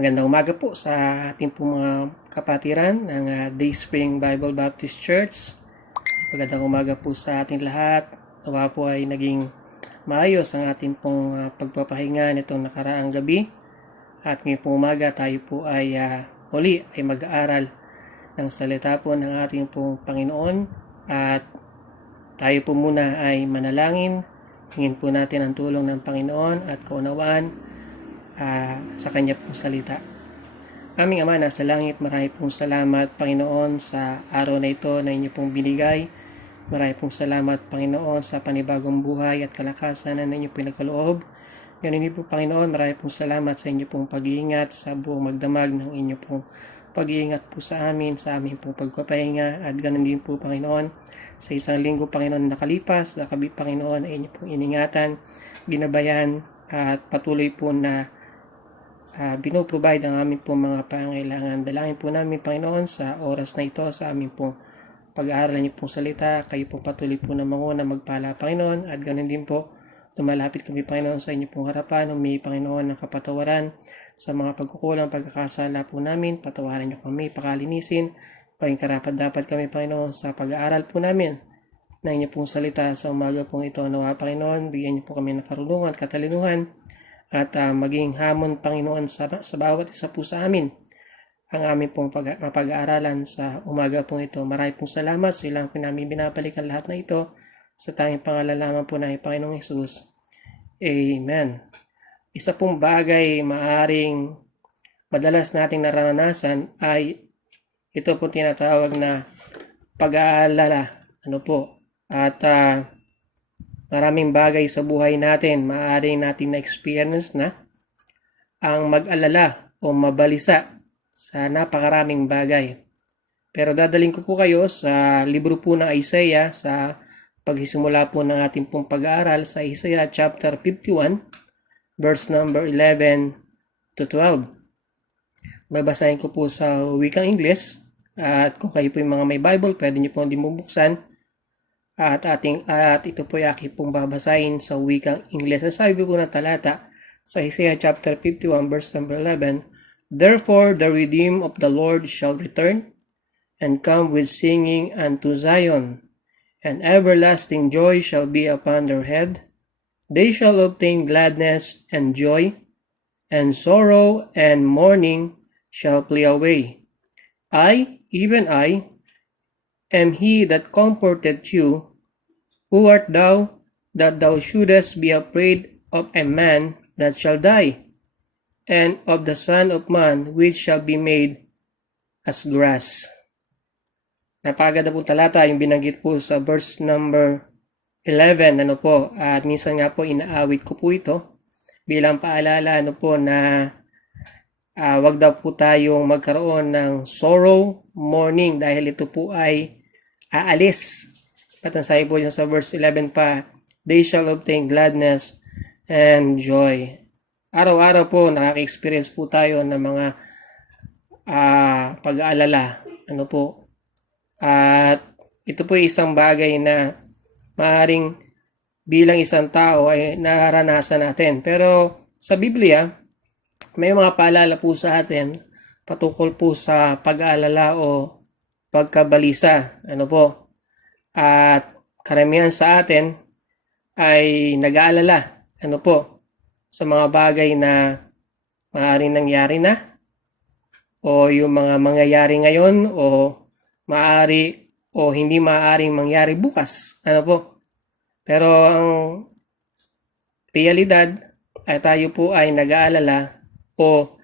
Magandang umaga po sa ating po mga kapatiran ng Dayspring Bible Baptist Church. Magandang umaga po sa ating lahat. Nawa po ay naging maayos ang ating pong pagpapahinga nitong nakaraang gabi. At ngayong pong umaga tayo po ay muli ay mag-aaral ng salita po ng ating pong Panginoon. At tayo po muna ay manalangin. Hingin po natin ang tulong ng Panginoon at kaunawaan sa kanya pong salita. Aming Ama na sa langit, marami pong salamat Panginoon sa araw na ito na inyo pong binigay. Marami pong salamat Panginoon sa panibagong buhay at kalakasan na inyo pinagkaloob. Ganun din po Panginoon, marami pong salamat sa inyo pong pag-iingat sa buong magdamag ng inyo pong pag-iingat po sa amin, sa aming pong pagpapahinga. At ganun din po Panginoon, sa isang linggo Panginoon na nakalipas, nakabi Panginoon ay inyo pong iningatan, ginabayan at patuloy po na binoprovide ang aming pong mga pangailangan. Dalangin po namin Panginoon sa oras na ito, sa aming pong pag-aaral niyo pong salita. Kayo pong patuloy po na manguna magpala Panginoon, at ganun din po lumalapit kami Panginoon sa inyo pong harapan. Humingi Panginoon ng kapatawaran sa mga pagkukulang, pagkakasala po namin. Patawaran niyo kami, pakalinisin, paging karapat dapat kami Panginoon sa pag-aaral po namin na inyo pong salita sa umaga pong ito. Nawa Panginoon, bigyan niyo po kami ng karunungan at katalinuhan at maging hamon Panginoon sa bawat isa po sa amin ang aming pong mapag-aaralan sa umaga pong ito. Maraming pong salamat sa ilang namin binabalikan lahat na ito sa tanging pangalan lamang po ng Panginoong Hesus. Amen. Isa pong bagay maaring madalas nating naranasan ay ito po tinatawag na pag-aalala. At maraming bagay sa buhay natin maaaring natin na-experience na ang mag-alala o mabalisa sa napakaraming bagay. Pero dadaling ko po kayo sa libro po ng Isaiah sa pagsisimula po ng ating pong pag-aaral sa Isaiah chapter 51 verse number 11 to 12. Babasahin ko po sa wikang Ingles, at kung kayo po yung mga may Bible, pwede nyo po din bubuksan. At ito po ay aking pong babasahin sa wikang Ingles. Sabi po ng talata sa Isaiah chapter 51 verse number 11, "Therefore the redeemed of the Lord shall return, and come with singing unto Zion, and everlasting joy shall be upon their head. They shall obtain gladness and joy, and sorrow and mourning shall flee away. I, even I, am he that comforted you. Who art thou, that thou shouldest be afraid of a man that shall die, and of the Son of Man which shall be made as grass?" Napakaganda po talata yung binanggit po sa verse number 11. At minsan nga po inaawit ko po ito bilang paalala na wag daw po tayong magkaroon ng sorrow, mourning, dahil ito po ay aalis. At ang sabi po dyan sa verse 11 pa, "They shall obtain gladness and joy." Araw-araw po nakaka-experience po tayo ng mga pag-aalala. At ito po ay isang bagay na maaaring bilang isang tao ay nararanasan natin. Pero sa Biblia, may mga paalala po sa atin patukol po sa pag-aalala o pagkabalisa. At karamihan sa atin ay nag-aalala sa mga bagay na maaaring nangyari na, o yung mga mangyayari ngayon, o maaari o hindi maaaring mangyari bukas. Pero ang realidad ay tayo po ay nag-aalala o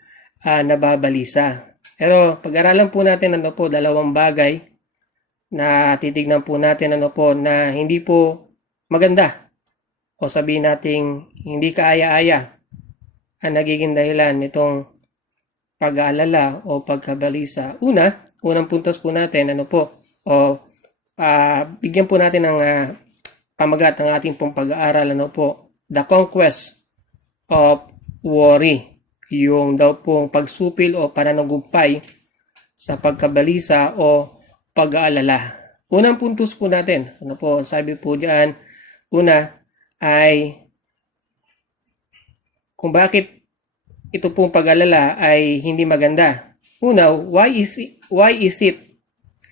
nababalisa. Pero pag-aralan po natin dalawang bagay na titignan po natin na hindi po maganda, o sabihin natin hindi kaaya-aya ang nagiging dahilan nitong pag-aalala o pagkabalisa. Unang puntos po natin bigyan po natin ng pamagat ng ating pong pag-aaral the conquest of worry, yung daw pong pagsupil o pananagumpay sa pagkabalisa o pag-aalala. Unang puntos po natin, sabi po diyan, una ay kung bakit ito pong pag-alala ay hindi maganda. Una, why is it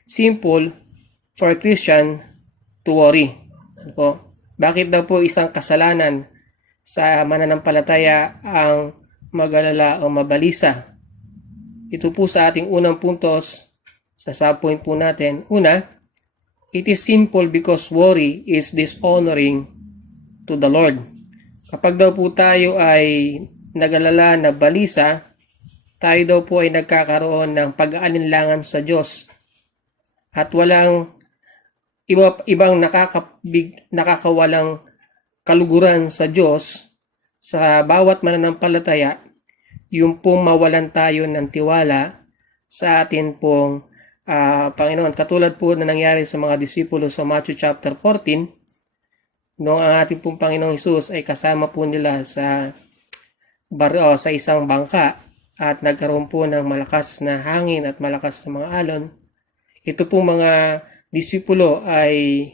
simple for a Christian to worry? Ano po? Bakit daw po isang kasalanan sa mananampalataya ang mag-alala o mabalisa? Ito po sa ating unang puntos, sa subpoint po natin. Una, it is simple because worry is dishonoring to the Lord. Kapag daw po tayo ay nag-alala na balisa, tayo daw po ay nagkakaroon ng pag-aalinlangan sa Diyos. At walang ibang nakakawalang kaluguran sa Diyos sa bawat mananampalataya, yung pong mawalan tayo ng tiwala sa atin pong Panginoon. Katulad po na nangyari sa mga disipulo sa Matthew chapter 14, noong ang ating pong Panginoong Hesus ay kasama po nila sa isang bangka at nagkaroon po ng malakas na hangin at malakas na mga alon. Ito po mga disipulo ay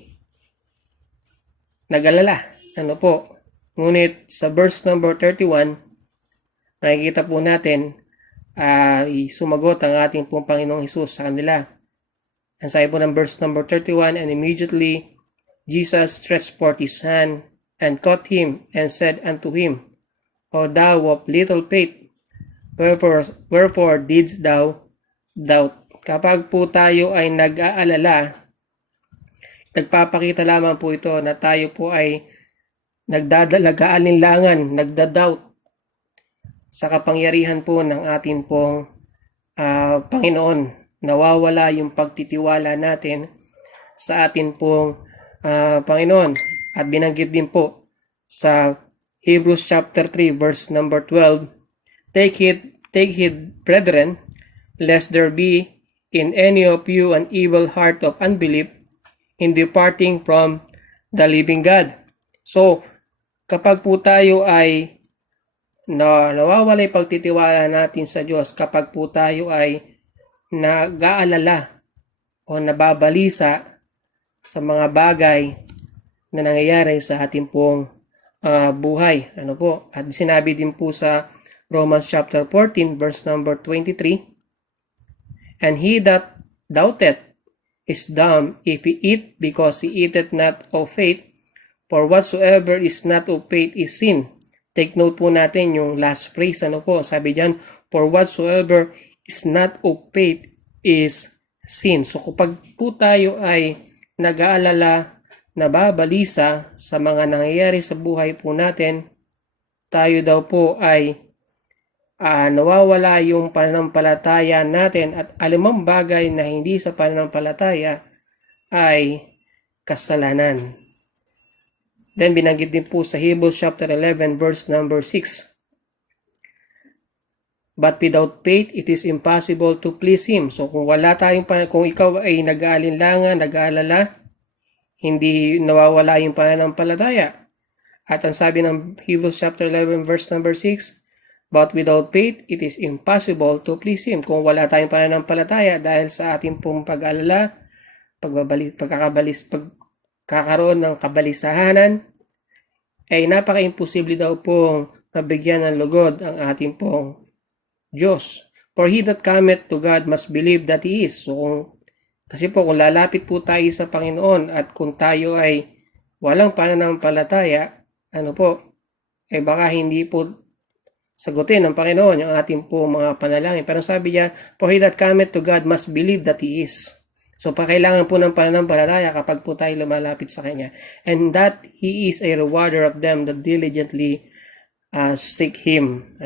nag-alala. Ano po? Ngunit sa verse number 31, nakikita po natin sumagot ang ating pong Panginoong Hesus sa kanila. Ang sabi po ng verse number 31, and immediately Jesus stretched forth his hand and caught him and said unto him, O thou of little faith, wherefore didst thou doubt? Kapag po tayo ay nag-aalala, nagpapakita lamang po ito na tayo po ay nag-aalinlangan, nagda-doubt sa kapangyarihan po ng ating pong Panginoon. Nawawala yung pagtitiwala natin sa atin pong Panginoon. At binanggit din po sa Hebrews chapter 3 verse number 12, Take heed, brethren, lest there be in any of you an evil heart of unbelief in departing from the living God. So, kapag po tayo ay nawawala yung pagtitiwala natin sa Diyos, kapag po tayo ay nag-aalala o nababalisa sa mga bagay na nangyayari sa ating pong buhay. Ano po? At sinabi din po sa Romans chapter 14 verse number 23, And he that doubteth is dumb if he eat, because he eateth not of faith, for whatsoever is not of faith is sin. Take note po natin yung last phrase. Ano po? Sabi diyan, for whatsoever is not of faith is sin. So kapag po tayo ay nag-aalala, nababalisa sa mga nangyayari sa buhay po natin, tayo daw po ay nawawala yung pananampalataya natin, at alamang bagay na hindi sa pananampalataya ay kasalanan. Then binanggit din po sa Hebrews chapter 11 verse number 6, But without faith it is impossible to please Him. So kung ikaw ay nag-aalinlangan, nag-aalala, hindi nawawala yung pananampalataya. At ang sabi ng Hebrews chapter 11 verse number 6, But without faith, it is impossible to please Him. Kung wala tayong pananampalataya dahil sa ating pong pag-alala, pagkakaroon ng kabalisahanan, ay napaka-imposible daw pong mabigyan ng lugod ang ating pong Diyos. For he that cometh to God must believe that He is. So kasi po kung lalapit po tayo sa Panginoon at kung tayo ay walang pananampalataya, baka hindi po sagutin ng Panginoon yung ating po mga panalangin. Pero sabi niya, for he that cometh to God must believe that He is. So pakailangan po ng pananampalataya kapag po tayo lumalapit sa Kanya. And that He is a rewarder of them that diligently seek Him.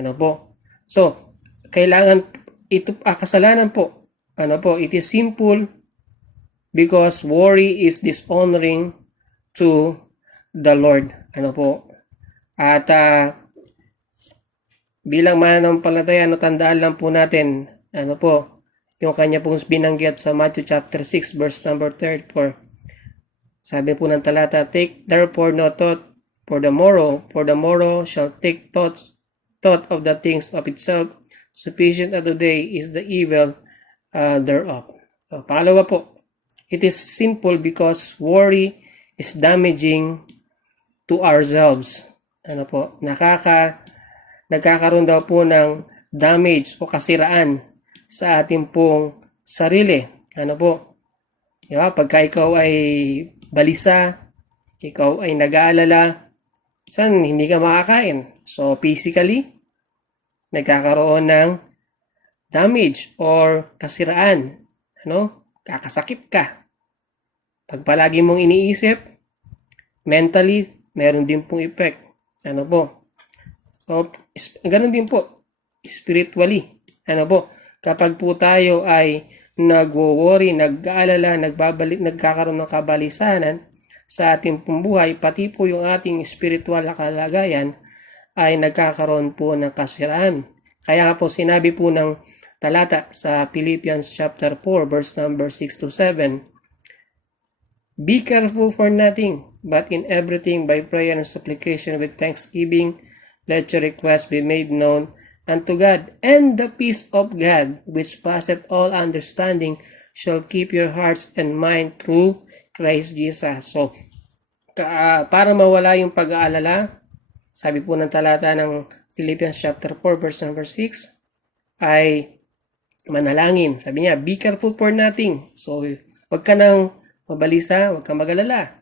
So, kailangan ito kasalanan po. It is simple because worry is dishonoring to the Lord. At bilang mananampalataya, tandaan lang po natin, yung kanya pong binanggit sa Matthew chapter 6 verse number 34. Sabi po ng talata, Take therefore no thought for the morrow shall take thought of the things of itself, sufficient unto the day is the evil thereof. Pangalawa po, it is simple because worry is damaging to ourselves. nagkakaroon daw po ng damage o kasiraan sa ating pong sarili. Ano po? Diba? Pagka ikaw ay balisa, ikaw ay nag-aalala, saan hindi ka makakain. So, physically, nagkakaroon ng damage or kasiraan. Ano? Kakasakit ka. Pag palagi mong iniisip, mentally, meron din pong effect. Ano po? So, ganun din po. Spiritually. Ano po? Kapag po tayo ay nagwo-worry, nag-aalala, nagkakaroon ng kabalisanan sa ating buhay, pati po yung ating spiritual na kalagayan ay nagkakaroon po ng kasiraan. Kaya po sinabi po ng talata sa Philippians chapter 4 verse number 6 to 7, "Be careful for nothing, but in everything by prayer and supplication with thanksgiving, let your requests be made known unto God, and the peace of God, which passeth all understanding, shall keep your hearts and mind through Christ Jesus." So, para mawala yung pag-aalala, sabi po ng talata ng Philippians chapter 4 verse number 6, ay manalangin. Sabi niya, be careful for nothing. So, wag ka nang mabalisa, wag kang mag-alala.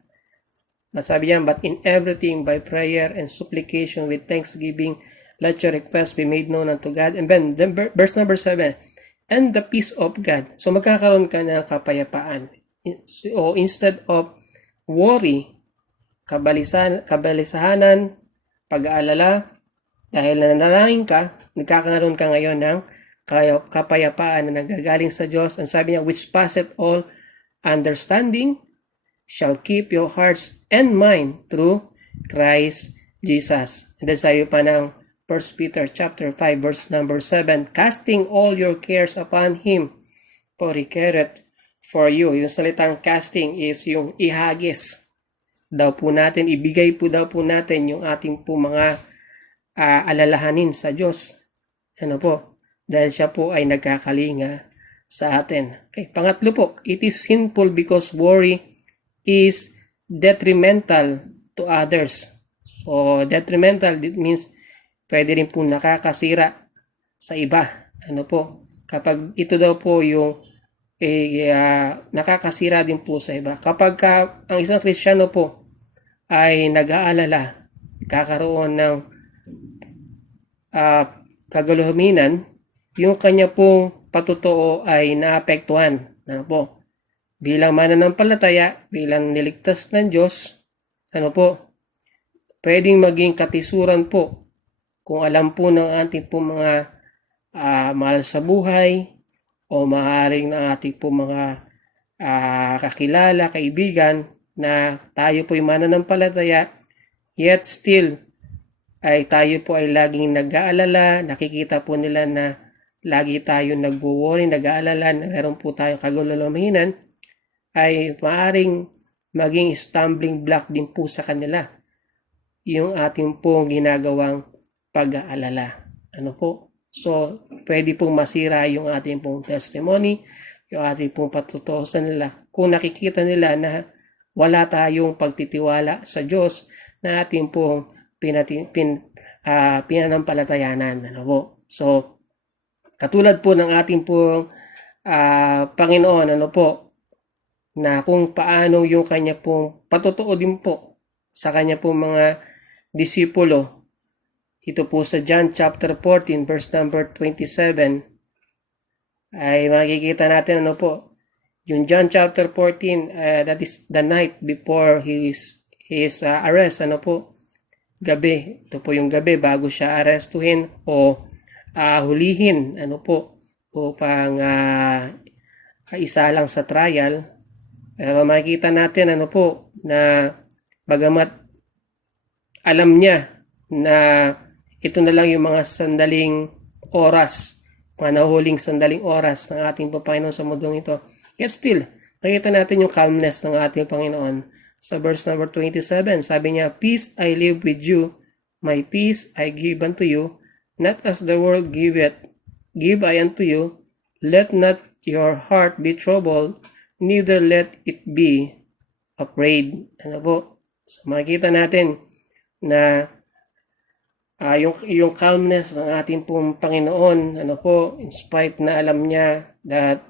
Sabi niya, but in everything by prayer and supplication with thanksgiving, let your requests be made known unto God. And then verse number 7, and the peace of God. So, magkakaroon ka ng kapayapaan. So, instead of worry, kabalisahanan, pag-aalala, dahil nanalangin ka, nagkakaroon ka ngayon ng kapayapaan na nagagaling sa Diyos. Ang sabi niya, which passeth all understanding, shall keep your hearts and mind through Christ Jesus. And then sabi pa ng 1 Peter chapter 5 verse number 7, casting all your cares upon Him, for He careth for you. Yung salitang casting is yung ihagis daw po natin, ibigay po daw po natin yung ating po mga alalahanin sa Diyos. Ano po? Dahil siya po ay nagkakalinga sa atin. Okay, pangatlo po, it is sinful because worry is detrimental to others. So, detrimental, it means pwede rin po nakakasira sa iba. Ano po? Kapag ito daw po yung nakakasira din po sa iba. Kapag ang isang Kristiyano po ay nag-aalala, kakaroon ng kaguluhaminan, yung kanya pong patutuo ay naapektuhan. Ano po? Bilang mananampalataya, bilang niligtas ng Diyos, ano po? Pwedeng maging katisuran po kung alam po ng ating po mga mahal sa buhay o maaaring ng ating po mga kakilala, kaibigan na tayo po ay mananampalataya, yet still ay tayo po ay laging nag-aalala, nakikita po nila na lagi tayo nag-worry, nag-aalala, na meron po tayo kaguluhaminan, ay maaaring maging stumbling block din po sa kanila yung ating pong ginagawang pag-aalala. Ano po? So, pwede pong masira yung ating pong testimony, yung ating pong patutuo sa nila. Kung nakikita nila na wala tayong pagtitiwala sa Diyos na ating pong pinanampalatayanan. Ano po? So, katulad po ng ating pong Panginoon, ano po, na kung paano yung kanya pong patutuo din po sa kanya pong mga disipulo. Ito po sa John chapter 14 verse number 27 ay makikita natin ano po. Yung John chapter 14, that is the night before his arrest, ano po, gabi. Ito po yung gabi bago siya arrestuhin o hulihin, ano po, upang isa lang sa trial. Pero makikita natin, ano po, na bagamat alam niya na ito na lang yung mga sandaling oras, mga nahuling sandaling oras ng ating Panginoon sa mundong ito, yet still, nakita natin yung calmness ng ating Panginoon. Sa verse number 27, sabi niya, peace I live with you, my peace I give unto you, not as the world giveth, give I unto you, let not your heart be troubled, neither let it be afraid. Ano po? So makikita natin na yung calmness ng ating pong Panginoon, ano po, in spite na alam niya that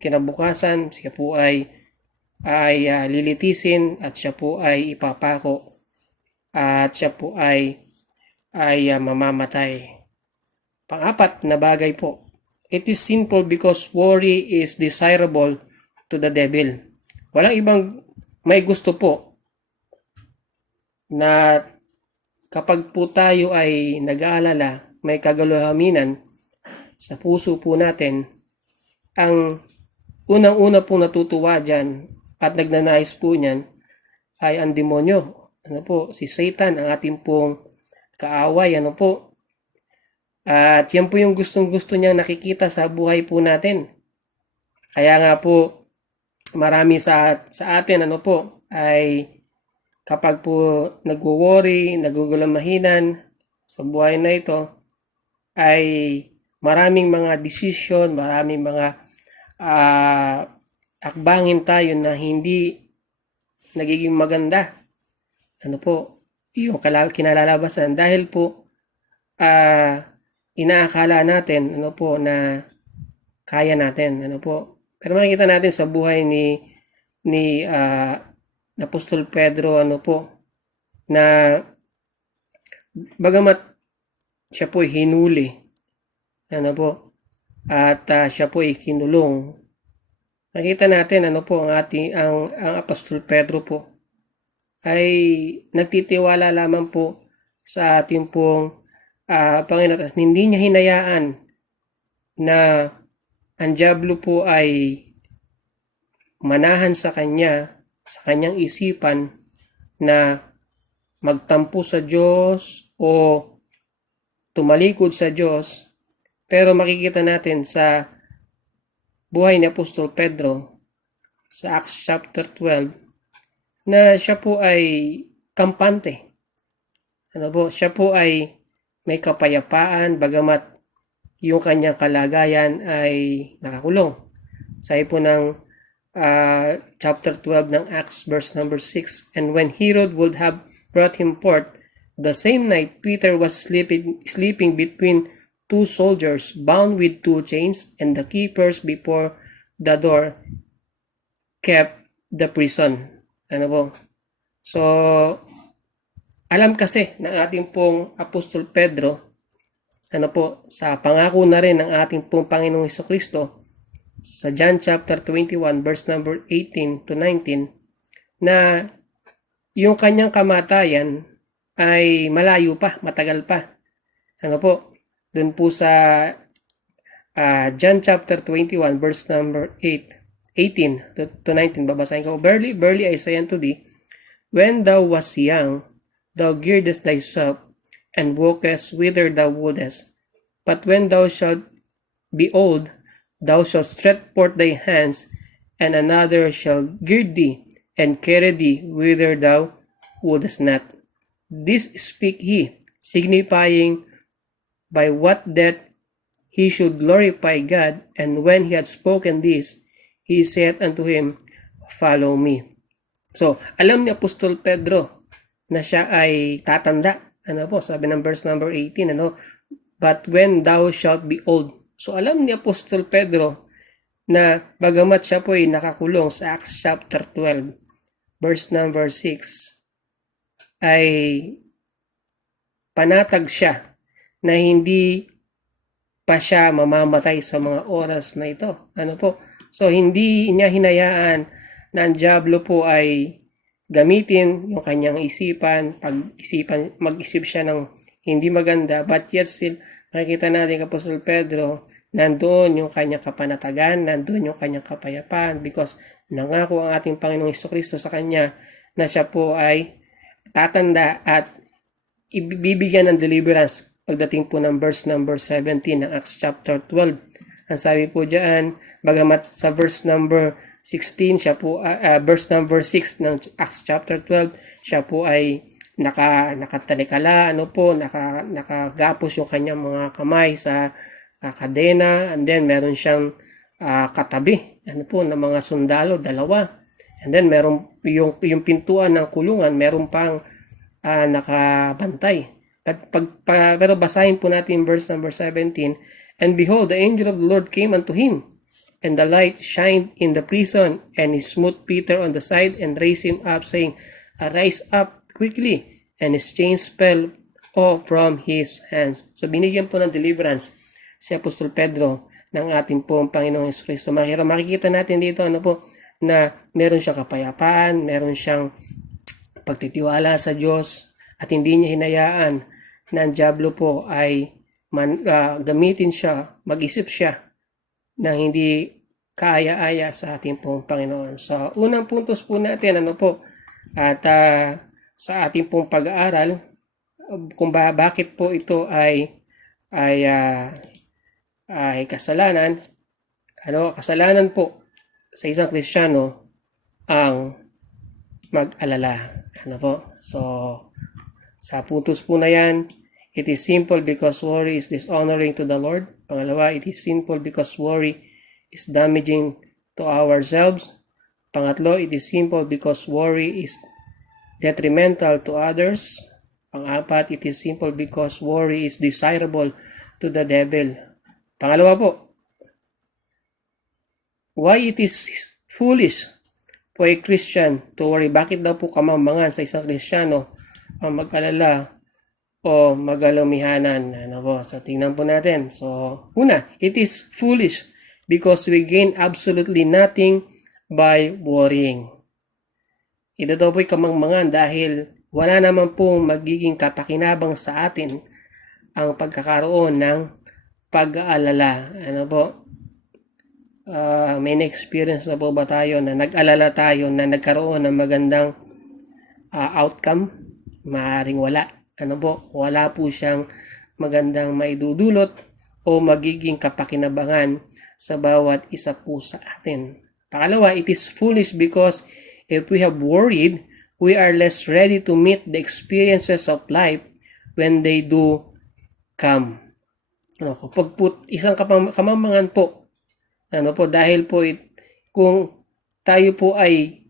kinabukasan siya po ay lilitisin at siya po ay ipapako at siya po ay mamamatay. Pang-apat na bagay po, it is simple because worry is desirable to the devil. Walang ibang may gusto po na kapag po tayo ay nag-aalala, may kaguluhaminan sa puso po natin, ang unang-una pong natutuwa dyan at nagnanais po niyan ay ang demonyo. Ano po, si Satan, ang ating pong kaaway, ano po. At yan po yung gustong-gusto niyang nakikita sa buhay po natin. Kaya nga po, marami sa atin, ano po, ay kapag po nag-worry, nagugulamahinan sa buhay na ito, ay maraming mga decision, maraming mga akbangin tayo na hindi nagiging maganda. Ano po, yung kinalalabasan dahil po inaakala natin ano po na kaya natin, ano po. Pero makikita natin sa buhay ni Apostol Pedro, ano po, na bagamat siya po hinuli, ano po, at siya po ay kinulong. Nakita natin ano po ang Apostol Pedro po ay nagtitiwala lamang po sa ating pong Panginoon at hindi niya hinayaan na ang diablo po ay manahan sa kanyang isipan na magtampo sa Diyos o tumalikod sa Diyos. Pero makikita natin sa buhay ni Apostol Pedro sa Acts chapter 12 na siya po ay kampante. Ano po, siya po ay may kapayapaan bagamat yung kanyang kalagayan ay nakakulong. Sabi po ng chapter 12 ng Acts verse number 6, and when Herod would have brought him forth the same night, Peter was sleeping between two soldiers bound with two chains, and the keepers before the door kept the prison. Ano po? So, alam kasi ng ating pong Apostol Pedro, ano po, sa pangako na rin ng ating pong Panginoong Hesukristo sa John chapter 21 verse number 18 to 19 na yung kanyang kamatayan ay malayo pa, matagal pa. Ano po? Doon po sa John chapter 21 verse number 18 to 19 babasahin ko. Verily, verily I say unto thee, when thou wast young, thou girdest thyself, and walkest whither thou wouldest. But when thou shalt be old, thou shalt stretch forth thy hands, and another shall gird thee, and carry thee whither thou wouldest not. This speak he, signifying by what death he should glorify God. And when he had spoken this, he said unto him, follow me. So, alam ni Apostol Pedro na siya ay tatanda. Ano po, sabi ng verse number 18, ano? But when thou shalt be old. So, alam ni Apostol Pedro na bagamat siya po ay nakakulong sa Acts chapter 12, verse number 6, ay panatag siya na hindi pa siya mamamatay sa mga oras na ito. Ano po? So, hindi niya hinayaan na ang diablo po ay gamitin yung kanyang isipan, mag-isip siya ng hindi maganda, but yet still, makikita natin kay Apostol Pedro, nandoon yung kanyang kapanatagan, nandoon yung kanyang kapayapaan, because nangako ang ating Panginoong Hesukristo sa kanya na siya po ay tatanda at ibibigyan ng deliverance pagdating po ng verse number 17 ng Acts chapter 12. Ang sabi po diyan, bagamat sa verse number 16, siya po, verse number 6 ng Acts chapter 12, siya po ay nakatalikala, ano po, nakagapos yung kanyang mga kamay sa kadena, and then meron siyang katabi, ano po, ng mga sundalo, dalawa. And then meron yung pintuan ng kulungan, meron pang nakabantay. Pero basahin po natin verse number 17. And behold, the angel of the Lord came unto him, and the light shined in the prison, and he smote Peter on the side and raised him up, saying, Arise up quickly, and his chains fell off from his hands. So binigyan po ng deliverance si Apostol Pedro ng ating pong Panginoong Hesus Kristo. Makikita natin dito na meron siyang kapayapaan, meron siyang pagtitiwala sa Diyos, at hindi niya hinayaan na ang dyablo po ay gamitin siya, mag-isip siya na hindi kaaya-aya sa ating pong Panginoon. So, unang puntos po natin, at sa ating pong pag-aaral, kung bakit po ito ay kasalanan. Kasalanan po sa isang Kristiyano ang mag-alala. So, sa puntos po na yan, it is simple because worry is dishonoring to the Lord. Pangalawa, it is sinful because worry is damaging to ourselves. Pangatlo, it is simple because worry is detrimental to others. Pang-apat, it is simple because worry is desirable to the devil. Pangalawa po, why it is foolish for a Christian to worry. Bakit daw po kamamangan sa isang Kristiyano ang mag-alala o magalumihanan? So, tingnan po natin. So, una, it is foolish because we gain absolutely nothing by worrying. Ito daw po'y kamangmangan dahil wala naman pong magiging kapakinabang sa atin ang pagkakaroon ng pag-aalala. May na-experience na po ba tayo na nag-alala tayo na nagkaroon ng magandang outcome? Maaaring wala. Wala po siyang magandang maidudulot o magiging kapakinabangan sa bawat isa po sa atin. Pangalawa, it is foolish because if we have worried, we are less ready to meet the experiences of life when they do come. Kapag po isang kamamangan po, dahil po kung tayo po ay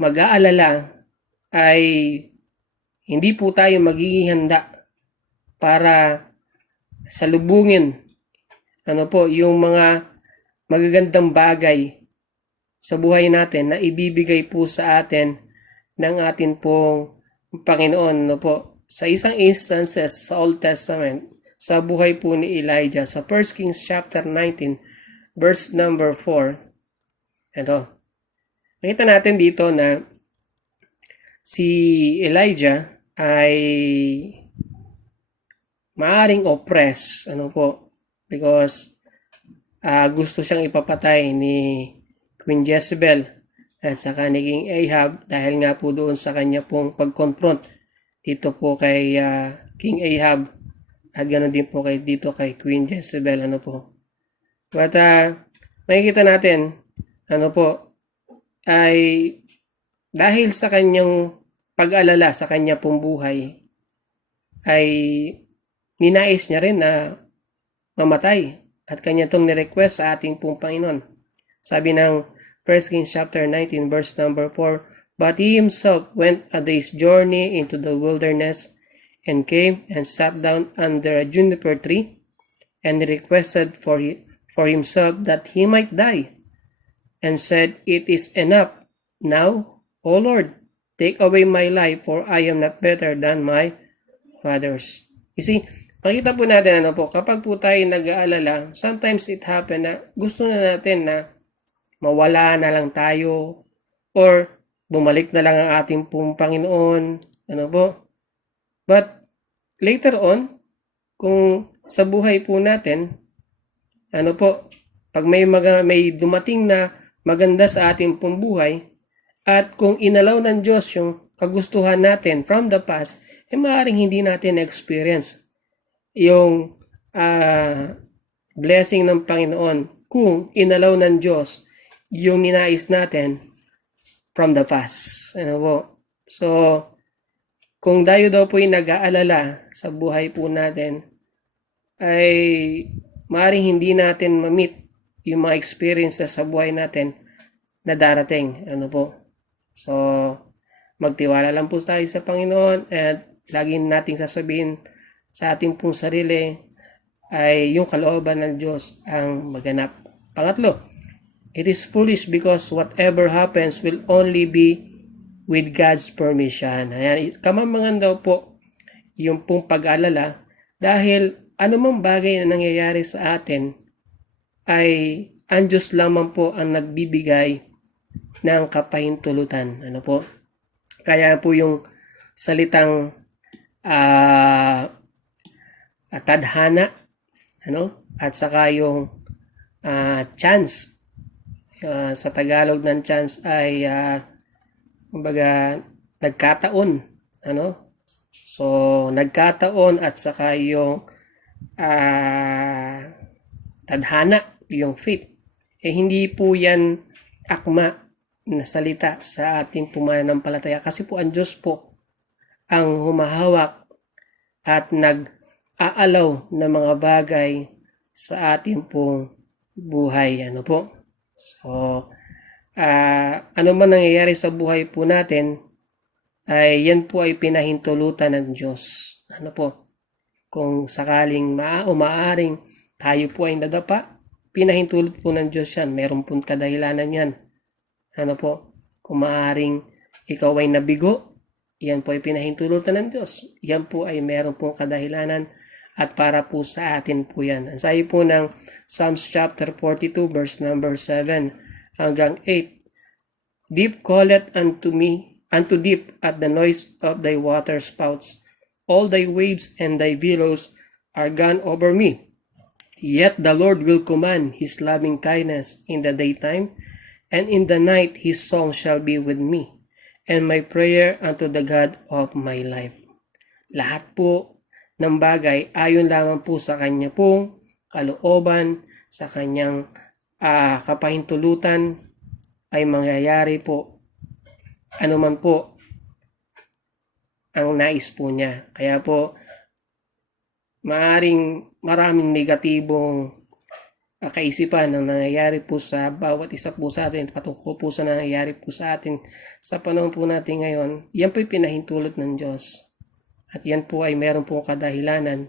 mag-aalala, ay hindi po tayo magiging handa para salubungin yung mga magagandang bagay sa buhay natin na ibibigay po sa atin ng atin pong Panginoon. Sa isang instances sa Old Testament, sa buhay po ni Elijah, sa 1 Kings chapter 19, verse number 4. Nakita natin dito na si Elijah ay maaring oppress, because gusto siyang ipapatay ni Queen Jezebel at saka ni King Ahab dahil nga po doon sa kanya pong pag-confront dito po kay King Ahab at ganoon din po dito kay Queen Jezebel. But makikita natin ay dahil sa kanyang pag-alala sa kanya pong buhay ay ninais niya rin na mamatay at kanya itong nirequest sa ating pong Panginoon. Sabi ng 1 Kings chapter 19 verse number 4, But he himself went a day's journey into the wilderness and came and sat down under a juniper tree and requested for himself that he might die and said, It is enough now, O Lord, take away my life, for I am not better than my fathers. You see, makita po natin kapag po tayo nag-aalala, sometimes it happen na gusto na natin na mawala na lang tayo or bumalik na lang ang ating pong Panginoon. But later on, kung sa buhay po natin, pag may dumating na maganda sa ating pong buhay, at kung inalaw ng Diyos yung kagustuhan natin from the past, maaaring hindi natin experience yung blessing ng Panginoon kung inalaw ng Diyos yung ninais natin from the past. So, kung tayo daw po yung nag-aalala sa buhay po natin, ay maaaring hindi natin ma-meet yung mga experiences sa buhay natin na darating. So, magtiwala lang po tayo sa Panginoon at lagi nating sasabihin sa ating pong sarili ay yung kalooban ng Diyos ang maganap. Pangatlo, it is foolish because whatever happens will only be with God's permission. Ayan, kamamangan daw po yung pong pag-alala dahil anumang bagay na nangyayari sa atin ay ang Diyos lamang po ang nagbibigay ng kapahintulutan. Ano po? Kaya po yung salitang tadhana, at saka yung chance. Sa Tagalog ng chance ay kumbaga nagkataon. So nagkataon at saka yung tadhana, yung faith. Hindi po yan akma na salita sa ating pumananampalataya kasi po ang Diyos po ang humahawak at nag-aalaw ng mga bagay sa ating pong buhay. So, ano man nangyayari sa buhay po natin, ay yan po ay pinahintulutan ng Diyos. Kung sakaling maaring tayo po ay nadapa, pinahintulot po ng Diyos yan. Meron pong kadahilanan yan. Kung maaring ikaw ay nabigo, yan po ay pinahintulutan ng Diyos. Yan po ay meron pong kadahilanan at para po sa atin po yan. Ang sabi po ng Psalms chapter 42 verse number 7 hanggang 8. Deep calleth unto me, unto deep at the noise of thy water spouts. All thy waves and thy billows are gone over me. Yet the Lord will command his loving kindness in the daytime, and in the night his song shall be with me, and my prayer unto the God of my life. Lahat po ng bagay ayon lamang po sa kanya pong kalooban, sa kanyang kapahintulutan ay mangyayari po anuman po ang nais po niya. Kaya po maraming negatibong kaisipan ang nangyayari po sa bawat isa po sa atin, patungkol po sa nangyayari po sa atin sa panahon po natin ngayon. Yan po ay pinahintulot ng Diyos. At yan po ay meron pong kadahilanan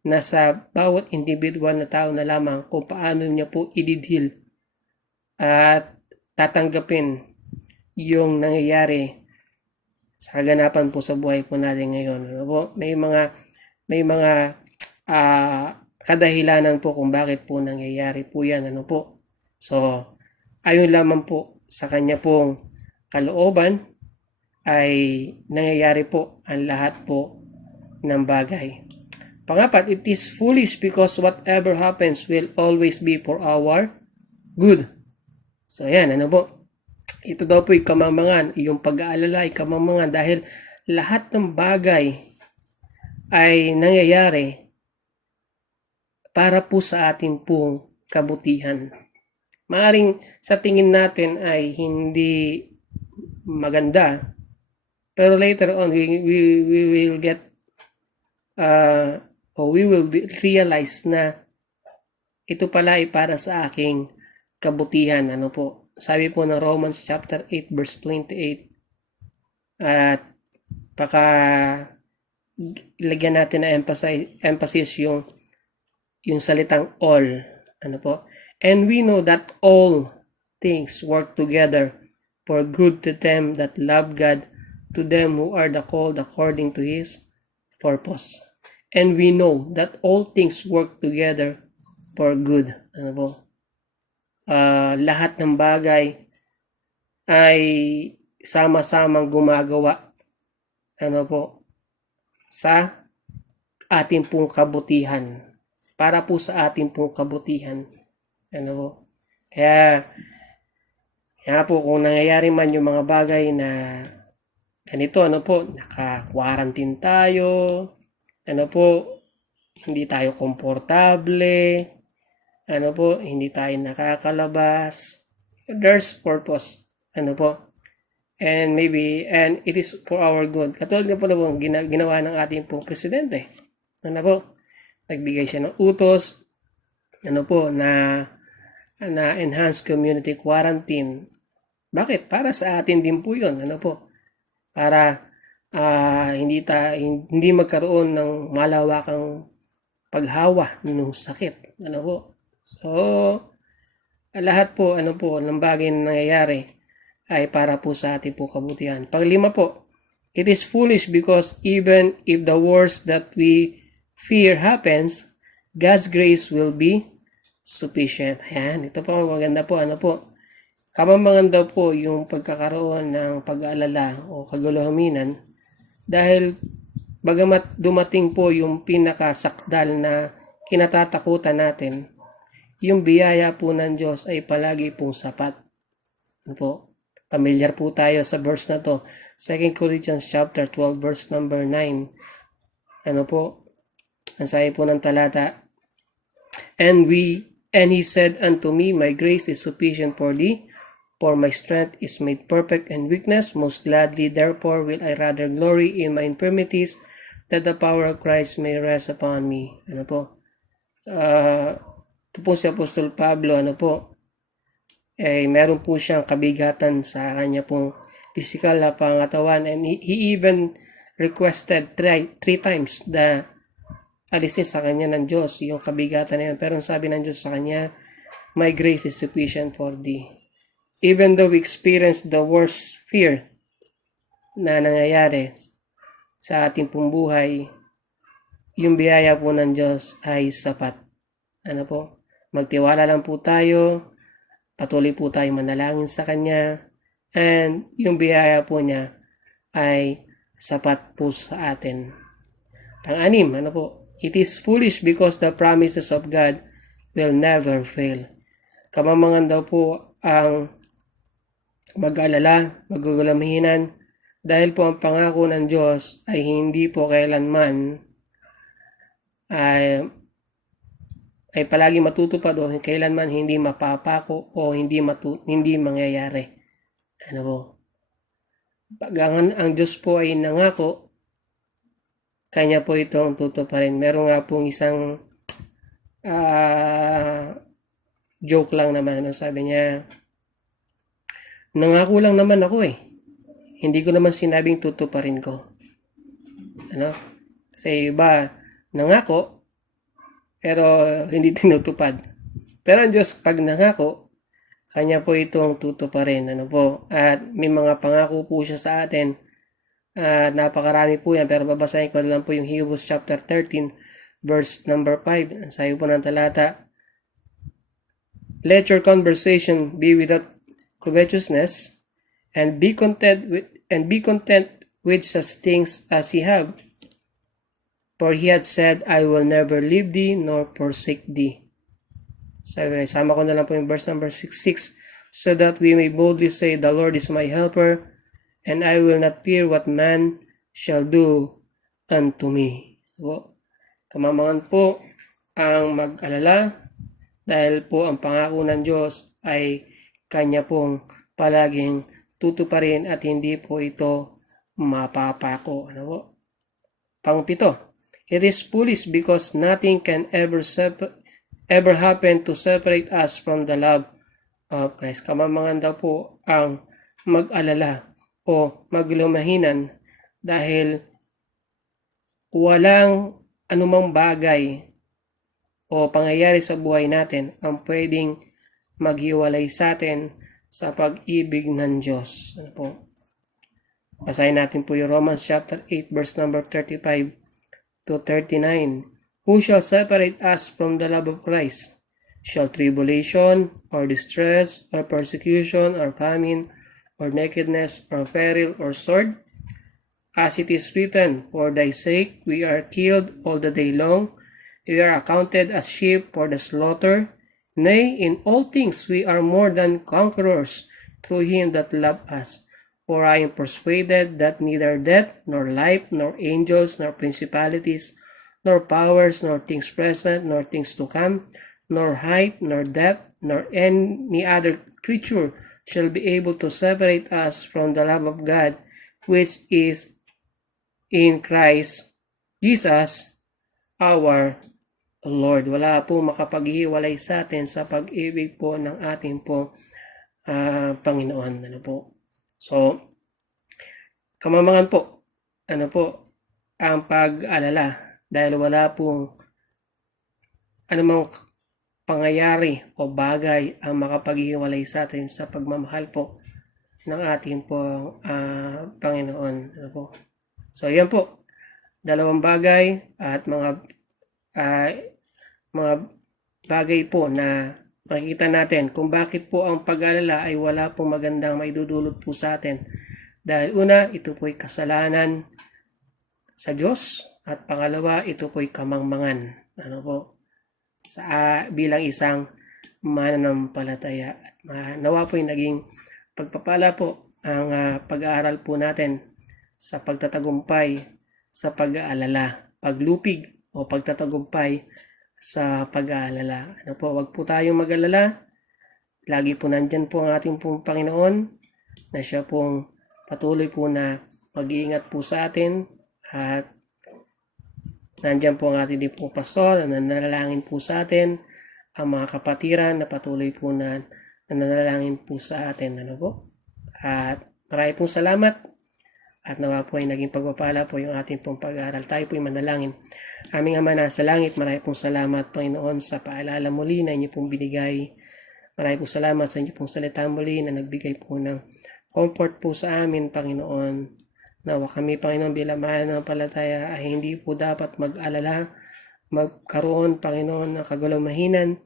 na sa bawat individual na tao na lamang kung paano niya po ididil at tatanggapin yung nangyayari sa kaganapan po sa buhay po natin ngayon. May mga kadahilanan po kung bakit po nangyayari po yan. So, ayon lamang po sa kanya pong kalooban ay nangyayari po ang lahat po ng bagay. Pangapat, it is foolish because whatever happens will always be for our good. So, yan, ito daw po kamamangan, yung pag-aalala ay kamamangan dahil lahat ng bagay ay nangyayari para po sa ating pong kabutihan. Maaring sa tingin natin ay hindi maganda, pero later on we will get we will realize na ito pala ay para sa aking kabutihan. Sabi po ng Romans chapter 8 verse 28, at baka lagyan natin na emphasis yung salitang all. And we know that all things work together for good to them that love God, to them who are the called according to his purpose. And we know that all things work together for good. Lahat ng bagay ay sama-samang gumagawa sa ating pong kabutihan, para po sa ating pong kabutihan. Kaya po kung nangyayari man yung mga bagay na ganito, naka-quarantine tayo, hindi tayo komportable, hindi tayo nakakalabas, there's purpose, and it is for our good. Katulad na po ginawa ng ating pong presidente. Nagbigay siya ng utos, na enhanced community quarantine. Bakit? Para sa atin din po yun, para hindi magkaroon ng malawakang paghawa ng sakit. Ano po? So, lahat po, ng bagay na nangyayari ay para po sa ating po kabutihan. Panglima po, it is foolish because even if the worst that we fear happens, God's grace will be sufficient. Ayan, ito po maganda po, kamamangan daw po yung pagkakaroon ng pag-aalala o kaguluhaminan dahil bagamat dumating po yung pinakasakdal na kinatatakutan natin, yung biyaya po ng Diyos ay palagi pong sapat. Ano po? Familiar po tayo sa verse na to. 2 Corinthians chapter 12 verse number 9. Ano po? Ang sabi po ng talata, And he said unto me, My grace is sufficient for thee, for my strength is made perfect in weakness. Most gladly, therefore, will I rather glory in my infirmities, that the power of Christ may rest upon me. Ano po? Ito po si Apostol Pablo, meron po siyang kabigatan sa kanya pong physical na pangatawan, and he even requested three times na alisin sa kanya ng Diyos yung kabigatan na yun. Pero sabi ng Diyos sa kanya, My grace is sufficient for thee. Even though we experience the worst fear na nangyayari sa ating pong buhay, yung biyaya po ng Diyos ay sapat. Ano po? Magtiwala lang po tayo, patuloy po tayo manalangin sa Kanya, and yung biyaya po niya ay sapat po sa atin. Pang-anim, It is foolish because the promises of God will never fail. Kamamangan daw po ang mag-alala, magugulamihinan, dahil po ang pangako ng Diyos ay hindi po kailanman ay palagi matutupad o kailanman hindi mapapako o hindi mangyayari. Ano po? Pag ang Diyos po ay nangako, Kanya po itong tutuparin. Meron nga pong isang joke lang naman. Sabi niya, nangako lang naman ako eh. Hindi ko naman sinabing tutuparin ko. Kasi iba, nangako, pero hindi tinutupad. Pero ang Diyos, pag nangako, Kanya po itong tutuparin. At may mga pangako po siya sa atin. Napakarami po yan, pero babasahin ko lang po yung Hebrews chapter 13 verse number 5. Sabi po ng talata, Let your conversation be without covetousness, and be content with such things as ye have. For he had said, I will never leave thee nor forsake thee. Sabi, sama ko na lang po yung verse number 6, so that we may boldly say, The Lord is my helper, and I will not fear what man shall do unto me. Kamamangan po ang mag-alala dahil po ang pangako ng Diyos ay Kanya pong palaging tutuparin at hindi po ito mapapako. Pang-7, It is foolish because nothing can ever happen to separate us from the love of Christ. Kamamangan daw po ang mag-alala o maglumahinan dahil walang anumang bagay o pangyayari sa buhay natin ang pwedeng maghiwalay sa atin sa pag-ibig ng Diyos. Basahin natin po yung Romans chapter 8 verse number 35 to 39. Who shall separate us from the love of Christ? Shall tribulation, or distress, or persecution, or famine, or nakedness, or peril, or sword? As it is written, For thy sake we are killed all the day long, we are accounted as sheep for the slaughter. Nay, in all things we are more than conquerors through him that loved us. For I am persuaded that neither death, nor life, nor angels, nor principalities, nor powers, nor things present, nor things to come, nor height, nor depth, nor any other creature shall be able to separate us from the love of God, which is in Christ Jesus our Lord. Wala po makapaghiwalay sa atin sa pag-ibig po ng ating po Panginoon. So, kamamangan po, ano po, ang pag-alala dahil wala pong anumang pangyayari o bagay ang makapaghiwalay sa atin sa pagmamahal po ng ating po Panginoon. Ano po? So, yan po. Dalawang bagay at ah, mga bagay po na makikita natin kung bakit po ang pag-alala ay wala pong magandang maidudulot po sa atin. Dahil una, ito po'y kasalanan sa Diyos at pangalawa, ito po'y kamangmangan. Ano po? Bilang isang mananampalataya. At nawa po'y naging pagpapala po ang pag-aaral po natin sa pagtatagumpay sa pag-aalala, paglupig o pagtatagumpay sa pag-aalala. Ano po, wag po tayong mag-alala. Lagi po nandyan po ang ating pong Panginoon na siya pong patuloy po na mag-iingat po sa atin at nandyan po ang ating din pong pastor na nanalangin po sa atin, ang mga kapatiran na patuloy po na nanalangin po sa atin. Ano po? At marami pong salamat at nawa po ay naging pagpapala po yung ating pong pag-aaral. Tayo po ay manalangin. Aming Ama na sa langit, marami pong salamat Panginoon sa paalala muli na inyo pong binigay. Marami pong salamat sa inyo pong salita muli na nagbigay po ng comfort po sa amin Panginoon. Nawa kami Panginoon bilang mananampalataya ay hindi po dapat mag-alala, magkaroon Panginoon ng kagulamahinan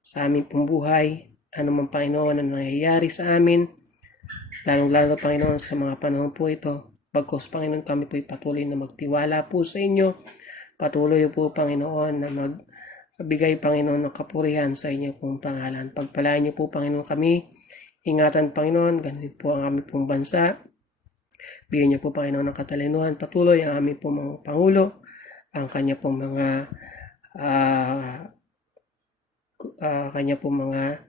sa aming pong buhay. Ano man Panginoon ang nangyayari sa amin, lalong-lalo Panginoon sa mga panahon po ito. Bagkos Panginoon kami po'y patuloy na magtiwala po sa inyo. Patuloy po Panginoon na magbigay Panginoon ng kapurihan sa inyo pong pangalan. Pagpalain niyo po Panginoon kami. Ingatan Panginoon, ganito po ang aming pong bansa. Bigyan niyo po Panginoon ng katalinuhan. Patuloy ang aming pong mga Pangulo, ang kanya pong mga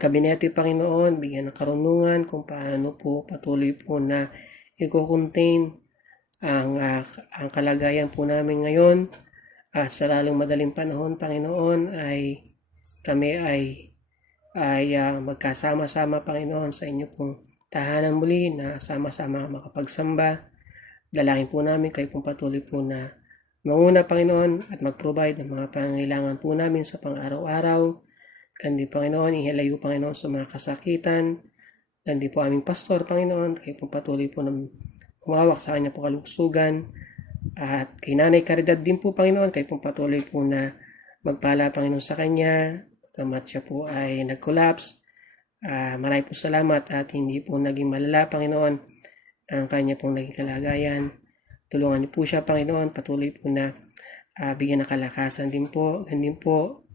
kabinete Panginoon, bigyan ng karunungan kung paano po patuloy po na i-contain ang kalagayan po namin ngayon at sa lalong madaling panahon Panginoon ay kami ay magkasama-sama Panginoon sa inyo pong tahanan muli na sama-sama makapagsamba. Dalangin po namin kayo pong patuloy po na manguna Panginoon at mag-provide ng mga pangangailangan po namin sa pang-araw-araw. Kandi Panginoon, ihilayo Panginoon sa mga kasakitan. Kandi po aming pastor Panginoon, kayo pong patuloy po na humawak sa kanya po kalugsugan. At kay Nanay Caridad din po Panginoon, kayo pong patuloy po na magpala Panginoon sa kanya. Kamat siya po ay nag-collapse. Marami po salamat at hindi po naging malala Panginoon ang kanya pong naging kalagayan. Tulungan niyo po siya Panginoon, patuloy po na bigyan ng kalakasan din po. Ganun po,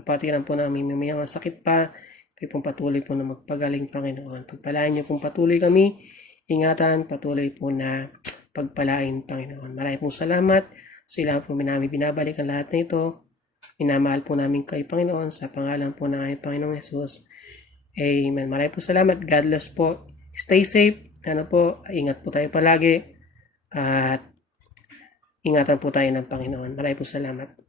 kapatiran po namin may mga sakit pa, kayo pong patuloy po na magpagaling Panginoon. Pagpalain niyo pong patuloy kami, ingatan, patuloy po na pagpalain Panginoon. Maraming pong salamat. Sila po namin binabalik ang lahat na ito. Minamahal po namin kay Panginoon sa pangalan po ng aming Panginoong Jesus. Amen. Maraming po salamat. God bless po. Stay safe. Ingat po tayo palagi. At ingatan po tayo ng Panginoon. Maraming po salamat.